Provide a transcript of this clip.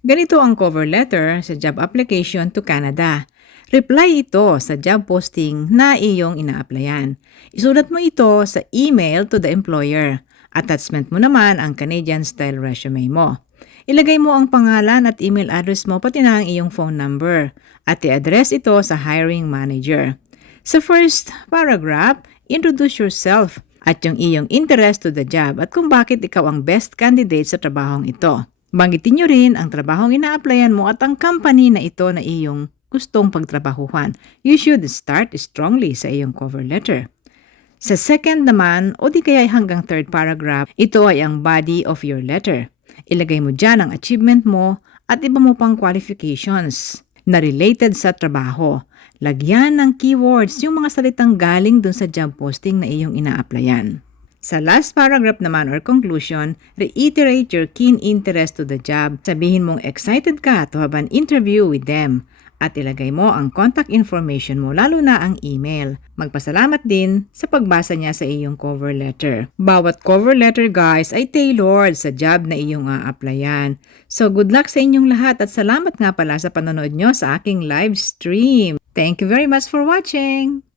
Ganito ang cover letter sa job application to Canada. Reply ito sa job posting na iyong ina-applyan. Isulat mo ito sa email to the employer. Attachment mo naman ang Canadian-style resume mo. Ilagay mo ang pangalan at email address mo pati na ang iyong phone number at i-address ito sa hiring manager. Sa first paragraph, introduce yourself at yung iyong interest to the job at kung bakit ikaw ang best candidate sa trabahong ito. Banggitin nyo rin ang trabahong ina-applyan mo at ang company na ito na iyong gustong pagtrabahuhan. You should start strongly sa iyong cover letter. Sa second naman, o di kaya hanggang third paragraph, ito ay ang body of your letter. Ilagay mo dyan ang achievement mo at iba mo pang qualifications na related sa trabaho. Lagyan ng keywords yung mga salitang galing dun sa job posting na iyong ina-applyan. Sa last paragraph naman or conclusion, reiterate your keen interest to the job. Sabihin mong excited ka to have an interview with them. At ilagay mo ang contact information mo, lalo na ang email. Magpasalamat din sa pagbasa niya sa iyong cover letter. Bawat cover letter guys ay tailored sa job na iyong a-applyan. So good luck sa inyong lahat at salamat nga pala sa panonood nyo sa aking live stream. Thank you very much for watching!